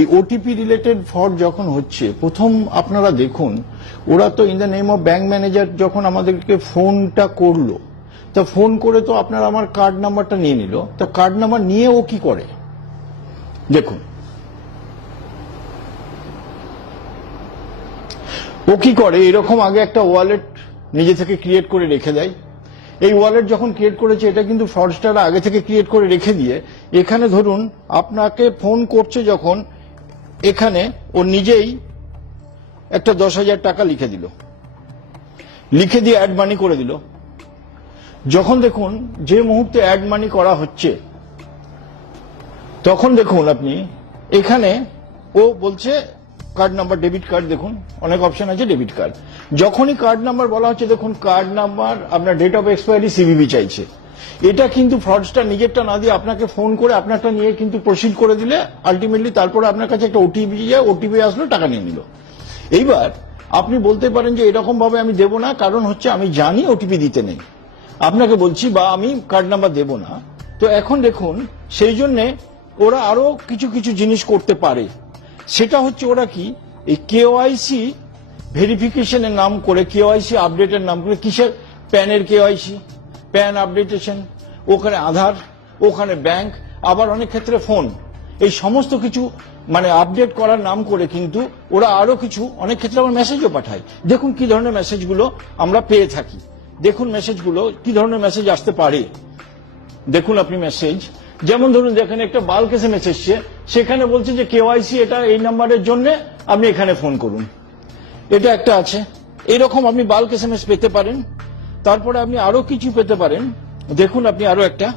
এই OTP related fraud যখন হচ্ছে, প্রথম আপনারা দেখুন, ওরা তো in the name of bank manager যখন আমাদেরকে ফোনটা করলো, তা ফোন করে তো আপনার আমার কার্ড নাম্বারটা নিয়ে নিল। তা কার্ড নাম্বার নিয়ে ও কি করে দেখুন, ও কি করে, এরকম আগে একটা ওয়ালেট নিজে থেকে ক্রিয়েট করে রেখে দেয়। এই ওয়ালেট যখন ক্রিয়েট করেছে, এটা কিন্তু ফ্রডস্টাররা আগে থেকে ক্রিয়েট করে রেখে দিয়ে, এখানে ধরুন আপনাকে ফোন করছে যখন, এখানে ও নিজেই একটা 10,000 টাকা লিখে দিল, লিখে দিয়ে অ্যাড মানি করে দিল। যখন দেখুন যে মুহূর্তে অ্যাড মানি করা হচ্ছে, তখন দেখুন আপনি এখানে ও বলছে কার্ড নাম্বার, ডেবিট কার্ড, দেখুন অনেক অপশন আছে ডেবিট কার্ড। যখনই কার্ড নাম্বার বলা হচ্ছে, দেখুন কার্ড নাম্বার, আপনার ডেট অফ এক্সপায়ারি, সিভিভি চাইছে। এটা কিন্তু ফ্রডস্টার নিজেরটা না দিয়ে আপনাকে ফোন করে আপনারটা নিয়ে কিন্তু প্রসিড করে দিলে, আলটিমেটলি তারপরে আপনার কাছে একটা ওটিপি আসলো, টাকা নিয়ে নিল। এইবার আপনি বলতে পারেন যে এরকম ভাবে আমি দেব না, কারণ হচ্ছে আমি জানি ওটিপি দিতে নেই, আপনাকে বলছি, বা আমি কার্ড নাম্বার দেব না। তো এখন দেখুন সেই জন্য ওরা আরো কিছু কিছু জিনিস করতে পারে। সেটা হচ্ছে ওরা কি, এই কেওয়াইসি ভেরিফিকেশনের নাম করে, কেওয়াইসি আপডেটের নাম করে, কিসের, প্যানের কেওয়াইসি, প্যান আপডেটেশন, ওখানে আধার, ওখানে ব্যাংক, আবার অনেক ক্ষেত্রে ফোন, এই সমস্ত কিছু মানে আপডেট করার নাম করে কিন্তু ওরা আরো কিছু, অনেক ক্ষেত্রে আবার মেসেজও পাঠায়। দেখুন কি ধরনের মেসেজগুলো আমরা পেয়ে থাকি, দেখুন মেসেজগুলো কি ধরনের মেসেজ আসতে পারে। দেখুন আপনি মেসেজ, যেমন ধরুন দেখেন একটা বাল্ক এসএমএস এসছে, সেখানে বলছে যে কেওয়াইসি এটা এই নাম্বারের জন্য আপনি এখানে ফোন করুন, এটা একটা আছে। এরকম আপনি বাল্ক এসএমএস পেতে পারেন। তারপরে আপনি আরো কিছু পেতে পারেন। দেখুন আপনি আরো একটা,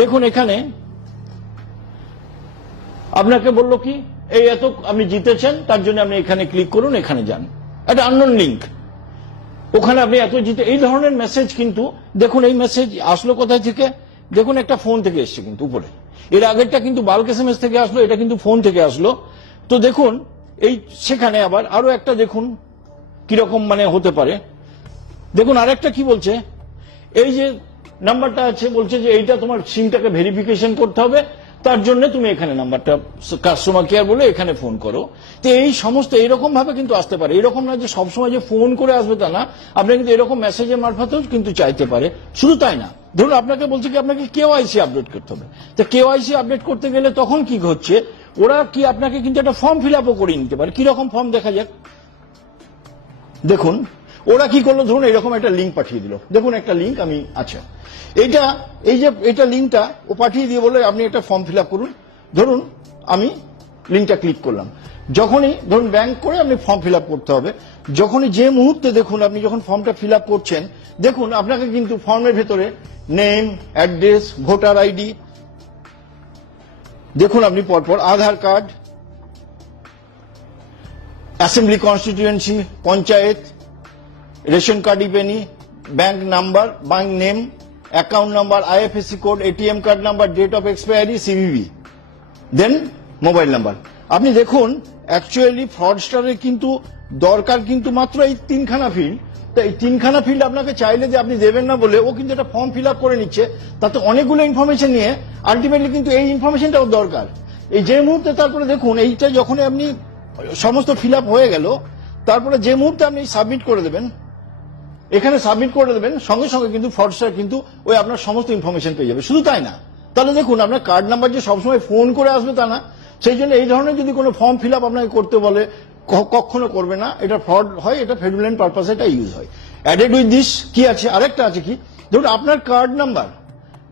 দেখুন এখানে আপনাকে বললো কি, এই এত আপনি জিতেছেন, তার জন্য আপনি এখানে ক্লিক করুন, এখানে যান, একটা আননোন লিঙ্ক, ওখানে আপনি এত জিতে, এই ধরনের মেসেজ কিন্তু দেখুন। এই মেসেজ আসলো কোথায় থেকে, দেখুন একটা ফোন থেকে এসছে কিন্তু উপরে, এর আগেরটা কিন্তু বাল্ক এসএমএস থেকে আসলো, এটা কিন্তু ফোন থেকে আসলো। তো দেখুন এই সেখানে আবার আরো একটা দেখুন কিরকম মানে হতে পারে। দেখুন আরেকটা কি বলছে, এই যে নাম্বারটা আছে, বলছে যে এইটা তোমার সিমটাকে ভেরিফিকেশন করতে হবে, তার জন্য তুমি এখানে নাম্বারটা কাস্টমার কেয়ার বলে এখানে ফোন করো। তো এই সমস্ত এইরকম ভাবে কিন্তু আসতে পারে, এরকম না যে সবসময় যে ফোন করে আসবে তা না, আপনি কিন্তু এরকম মেসেজের মারফতেও কিন্তু চাইতে পারে। শুধু তাই না, ধরুন আপনাকে বলছে কি আপনাকে কেওয়াইসি আপডেট করতে হবে, তো কেওয়াইসি আপডেট করতে গেলে তখন কি হচ্ছে, ওরা কি আপনাকে কিন্তু একটা ফর্ম ফিল আপও করে নিতে পারে। কিরকম ফর্ম দেখা যাক, দেখুন ওরা কি করলো, ধরুন এরকম একটা লিঙ্ক পাঠিয়ে দিল, দেখুন একটা লিঙ্ক আমি, আচ্ছা এইটা, এই যে এটা লিঙ্কটা ও পাঠিয়ে দিয়ে বলে আপনি একটা ফর্ম ফিল আপ করুন। ধরুন আমি লিঙ্কটা ক্লিক করলাম, যখনই ধরুন ব্যাংক করে আপনি ফর্ম ফিল আপ করতে হবে, যখনই যে মুহূর্তে দেখুন আপনি যখন ফর্মটা ফিল আপ করছেন, দেখুন আপনাকে কিন্তু ফর্মের ভেতরে নেম, অ্যাড্রেস, ভোটার আইডি, দেখুন আপনি পরপর Aadhaar card, assembly constituency, panchayat, ration card if any, bank number, bank name, account number, IFSC code, ATM card number, date of expiry, CVV, then mobile number. আপনি দেখুন অ্যাকচুয়ালি ফ্রডস্টারের কিন্তু দরকার কিন্তু মাত্র এই তিনখানা ফিল্ড। তো এই তিনখানা ফিল্ড আপনাকে চাইলে যে আপনি দেবেন না বলে ও কিন্তু একটা ফর্ম ফিল আপ করে নিচ্ছে, তাতে অনেকগুলো ইনফরমেশন নিয়ে আলটিমেটলি কিন্তু এই ইনফরমেশনটাও দরকার। এই যে মুহূর্তে তারপরে দেখুন এইটা যখন আপনি সমস্ত ফিল আপ হয়ে গেল, তারপরে যে মুহূর্তে আপনি সাবমিট করে দেবেন, এখানে সাবমিট করে দেবেন, সঙ্গে সঙ্গে কিন্তু ফ্রডস্টার কিন্তু ওই আপনার সমস্ত ইনফরমেশন পেয়ে যাবে। শুধু তাই না, তাহলে দেখুন আপনার কার্ড নাম্বার যে সবসময় ফোন করে আসবে তা না, সেই জন্য এই ধরনের যদি কোনো ফর্ম ফিল আপ আপনাকে করতে বলে কখনো করবে না, এটা ফ্রড হয়, এটা ফ্রডুলেন্ট পারপাসে এটা ইউজ হয়। অ্যাডেড উইথ দিস কি আছে, আরেকটা আছে কি, ধরুন আপনার কার্ড নাম্বার,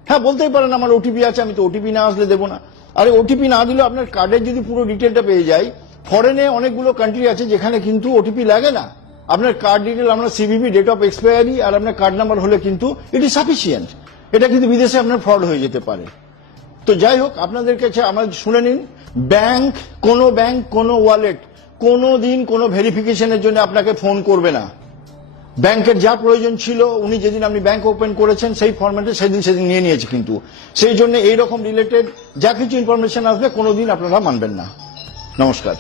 হ্যাঁ বলতেই পারেন আমার ওটিপি আছে, আমি তো ওটিপি না আসলে দেবো না। আরে ওটিপি না দিলেও আপনার কার্ডের যদি পুরো ডিটেলটা পেয়ে যায়, ফরেনে অনেকগুলো কান্ট্রি আছে যেখানে কিন্তু ওটিপি লাগে না, আপনার কার্ড ডিটেল, আমরা সিভিভি, ডেট অফ এক্সপায়ারি আর আপনার কার্ড নাম্বার হলে কিন্তু ইট ইজ সাফিসিয়েন্ট। এটা কিন্তু বিদেশে আপনার ফ্রড হয়ে যেতে পারে। তো যাই হোক, আপনাদের কাছে আমার শুনে নিন, ব্যাংক, কোনো ওয়ালেট কোনো দিন কোনো ভেরিফিকেশনের জন্য আপনাকে ফোন করবে না। ব্যাংকের যা প্রয়োজন ছিল উনি যেদিন আপনি ব্যাংক ওপেন করেছেন সেই ফরম্যাটে সেদিন নিয়ে নিয়েছে, কিন্তু সেই জন্য এইরকম রিলেটেড যা কিছু ইনফরমেশন আসবে কোনোদিন আপনারা মানবেন না। নমস্কার।